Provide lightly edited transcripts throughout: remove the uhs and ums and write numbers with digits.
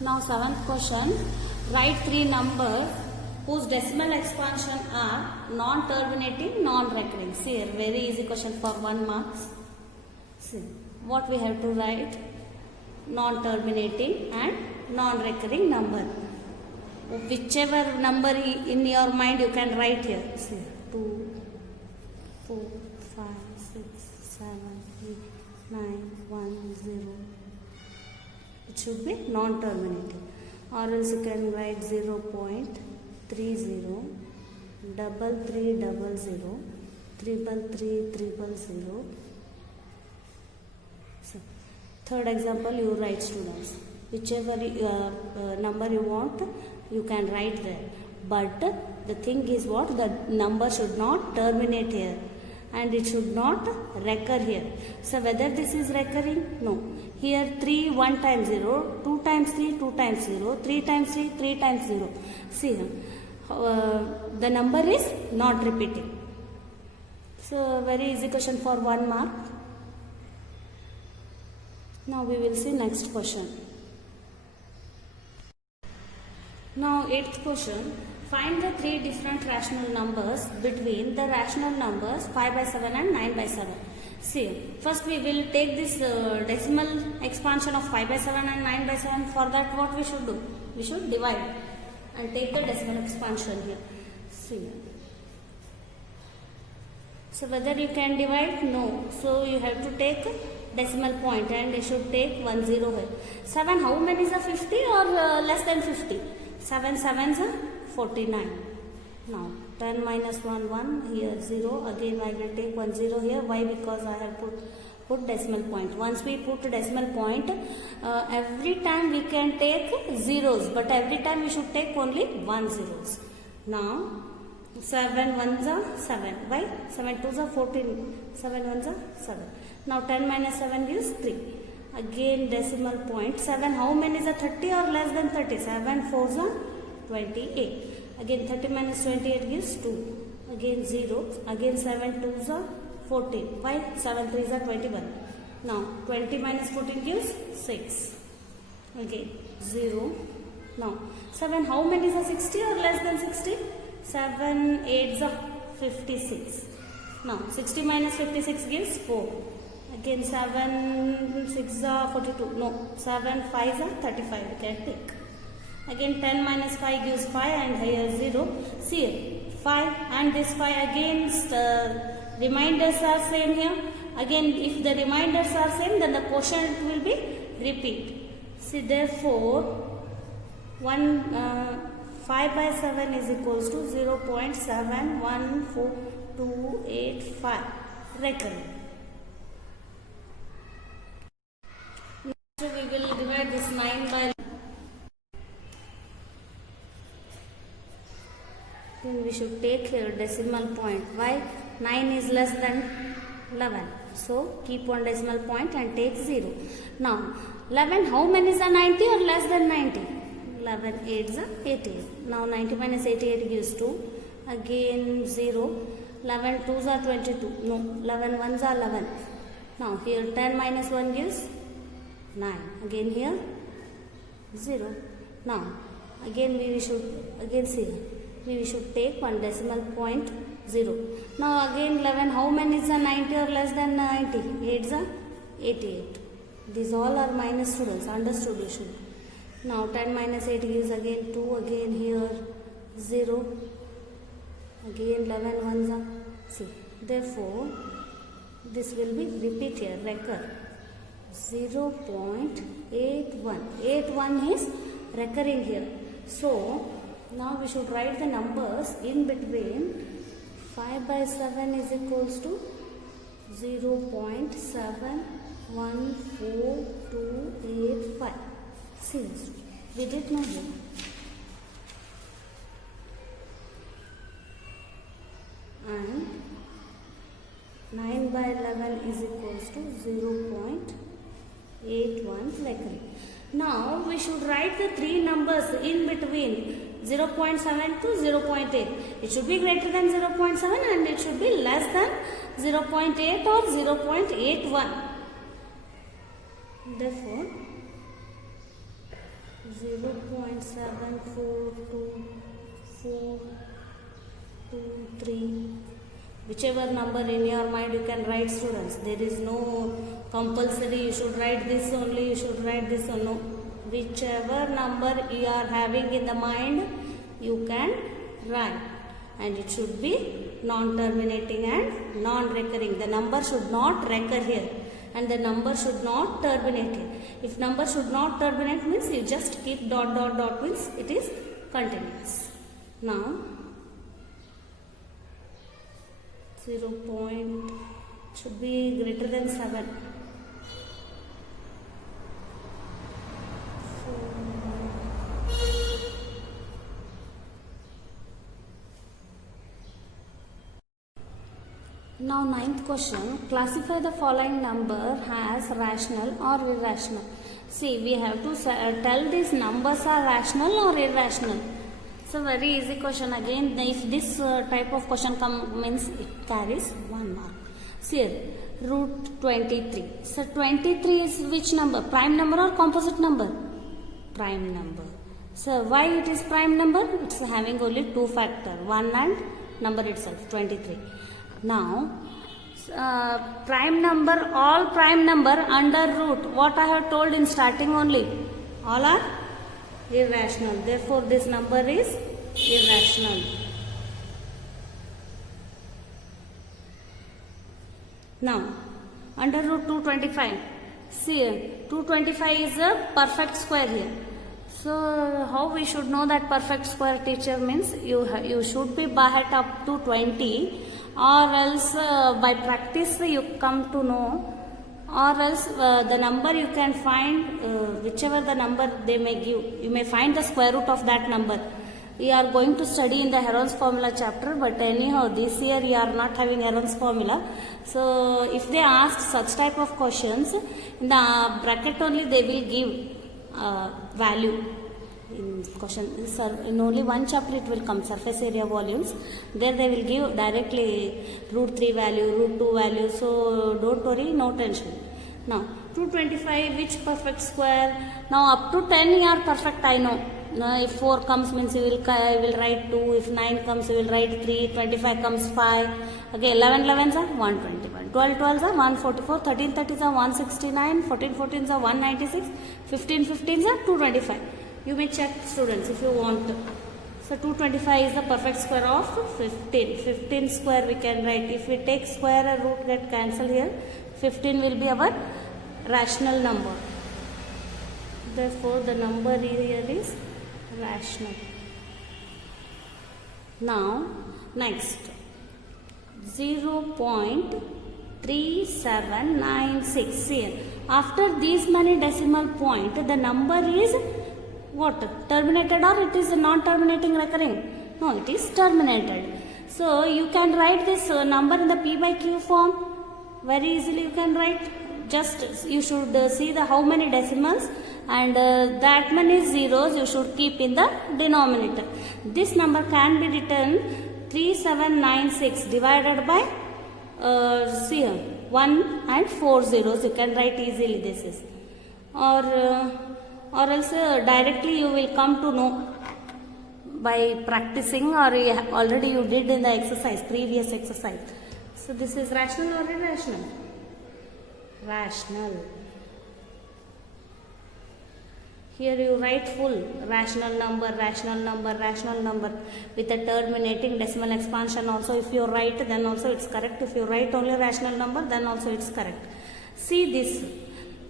Now seventh question, write three numbers whose decimal expansion are non-terminating, non-recurring. See here, very easy question for 1 marks. See, what we have to write? Non-terminating and non-recurring number. Whichever number in your mind you can write here. See, 2, 4, 5, 6, 7, 8, 9, 1, 0. It should be non-terminating. Or else you can write 0.30, 3300, 33300. So, third example you write, students. Whichever number you want, you can write there. But the thing is what? The number should not terminate here. And it should not recur here. So whether this is recurring? No. Here 3 1 times 0, 2 times 3 2 times 0, 3 times 3 3 times 0. See here, the number is not repeating. So very easy question for 1 mark. Now we will see next question. Now 8th question. Find the three different rational numbers between the rational numbers 5 by 7 and 9 by 7. See, first we will take this decimal expansion of 5 by 7 and 9 by 7. For that what we should do? We should divide and take the decimal expansion here. See. So whether you can divide? No. So you have to take decimal point and you should take 10 here. 7 how many is a 50 or less than 50? 7 7s are 49. Now 10 minus 1 1 here 0. Again I will take 10 here. Why? Because I have put decimal point. Once we put decimal point, every time we can take zeros, but every time we should take only 1 zeros. Now 7 1s are 7. Why? 7 2s are 14. 7 1s are 7. Now 10 minus 7 gives 3. Again decimal point. 7 how many is a 30 or less than 30? 7 4s are 28. Again 30 minus 28 gives 2. Again 0. Again 7 2s are 14. Why? 7 3s are 21. Now 20 minus 14 gives 6. Again 0. Now 7 how many is a 60 or less than 60? 7 8s are 56. Now 60 minus 56 gives 4. Again 7 6s are 42. No, 7 5s are 35. You can take. Again 10 minus 5 gives 5 and here 0. See here, 5 and this 5 again reminders are same here. Again if the reminders are same, then the quotient will be repeat. See, therefore 5 by 7 is equals to 0.714285 recurring. Next we will divide this 9 by. Then we should take here decimal point. Why? 9 is less than 11. So keep one decimal point and take 0. Now 11 how many is a 90 or less than 90? 11 8 is a 88. Now 90 minus 88 gives 2. Again 0. 11 2s are 22. No, 11 1s are 11. Now here 10 minus 1 gives 9. Again here 0. Now again we should see. We should take one decimal point 0. Now again 11 how many is a 90 or less than 90? 8 is a 88. These all are minus, students. Understood you should. Now 10 minus 8 gives again 2. Again here 0. Again 11 1s are. See. Therefore this will be repeat here. Recur. 0.81. 81 is recurring here. So now we should write the numbers in between. 5 by 7 is equals to 0.714285. See, we did not do. And 9 by 11 is equals to 0.81 recurring. Now we should write the three numbers in between 0.7 to 0.8. It should be greater than 0.7 and it should be less than 0.8 or 0.81. Therefore 0.742423. Whichever number in your mind you can write, students. There is no compulsory you should write this only, you should write this or no. Whichever number you are having in the mind you can write, and it should be non-terminating and non-recurring. The number should not recur here and the number should not terminate here. If number should not terminate means you just keep dot dot dot means it is continuous. Now 0 point should be greater than 7. Now 9th question, classify the following number as rational or irrational. See, we have to tell these numbers are rational or irrational. So very easy question again. If this type of question means it carries 1 mark. See here, root 23. So 23 is which number? Prime number or composite number? Prime number. So why it is prime number? It's having only 2 factor, 1 and number itself, 23. Now prime number, all prime number under root, what I have told in starting only, all are irrational. Therefore this number is irrational. Now under root 225, see 225 is a perfect square here. So how we should know that perfect square, teacher? Means you should be by heart up to 20, or else by practice you come to know, or else the number you can find, whichever the number they may give, you may find the square root of that number. We are going to study in the Heron's formula chapter, but anyhow this year you are not having Heron's formula. So if they ask such type of questions, in the bracket only they will give value. In question, in only one chapter it will come, surface area volumes. There they will give directly root 3 value, root 2 value. So don't worry, no tension. Now 225, which perfect square? Now up to 10 you are perfect, I know. Now if 4 comes means you will write 2. If 9 comes you will write 3. 25 comes 5. Okay, 11 11s are 121. 12 12s are 144. 13 30s are 169. 14 14s are 196. 15 15s are 225. You may check, students, if you want. So 225 is the perfect square of 15. 15 square we can write. If we take square and root get cancelled here, 15 will be our rational number. Therefore the number here is rational. Now next 0.3796. Here after these many decimal point, the number is what? Terminated, or it is non terminating recurring? No, it is terminated. So you can write this number in the p by q form. Very easily you can write. Just you should see the how many decimals, and that many zeros you should keep in the denominator. This number can be written 3796 divided by see 1 and 4 zeros. You can write easily this is, or else directly you will come to know by practicing, or already you did in the exercise, previous exercise. So this is rational or irrational? Rational. Here you write full rational number, rational number, rational number with a terminating decimal expansion. Also if you write, then also it's correct. If you write only rational number, then also it's correct. See this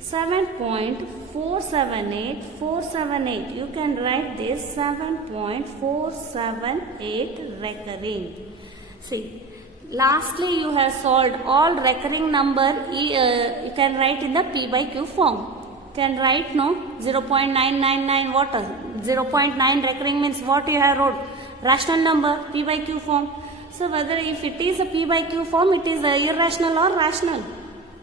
7.478478. You can write this 7.478 recurring. See, lastly you have solved all recurring number. You can write in the p by q form. Can write no 0.999 what? 0.9 recurring means what you have wrote? Rational number, p by q form. So whether if it is a p by q form, it is irrational or rational.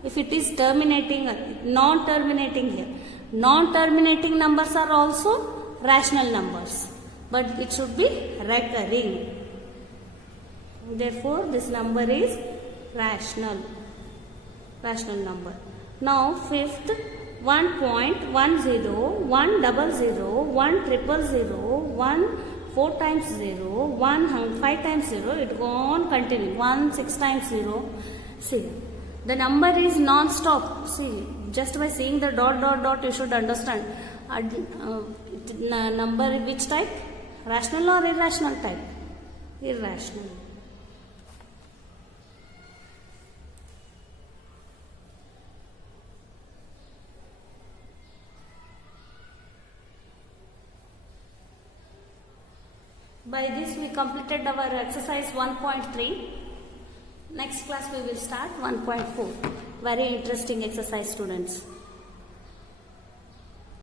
If it is terminating, non-terminating here. Non-terminating numbers are also rational numbers, but it should be recurring. Therefore, this number is rational number. Now, fifth, 1.10, 100, 1,000, 1 4 times 0, 1 5 times 0, it go on continuing, 1 6 times 0. See, the number is non-stop. See, just by seeing the dot dot dot you should understand. Number which type? Rational or irrational type? Irrational. By this we completed our exercise 1.3. Next class we will start 1.4. Very interesting exercise, students.